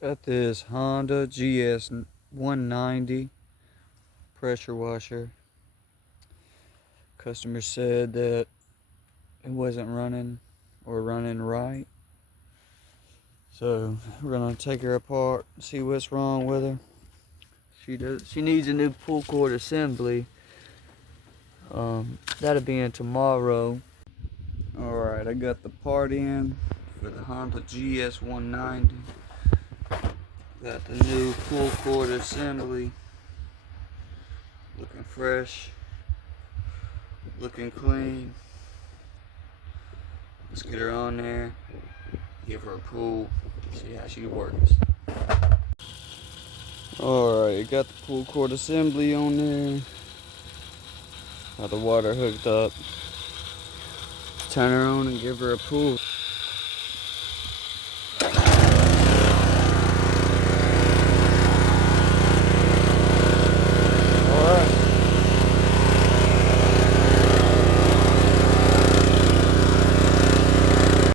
Got this Honda GS 190 pressure washer. Customer said that it wasn't running or running right. So we're gonna take her apart, see what's wrong with her. She needs a new pull cord assembly. That'll be in tomorrow. Alright, I got the part in for the Honda GS 190. Got the new pull cord assembly. Looking fresh. Looking clean. Let's get her on there. Give her a pull. See how she works. Alright, got the pull cord assembly on there. Got the water hooked up. Turn her on and give her a pull.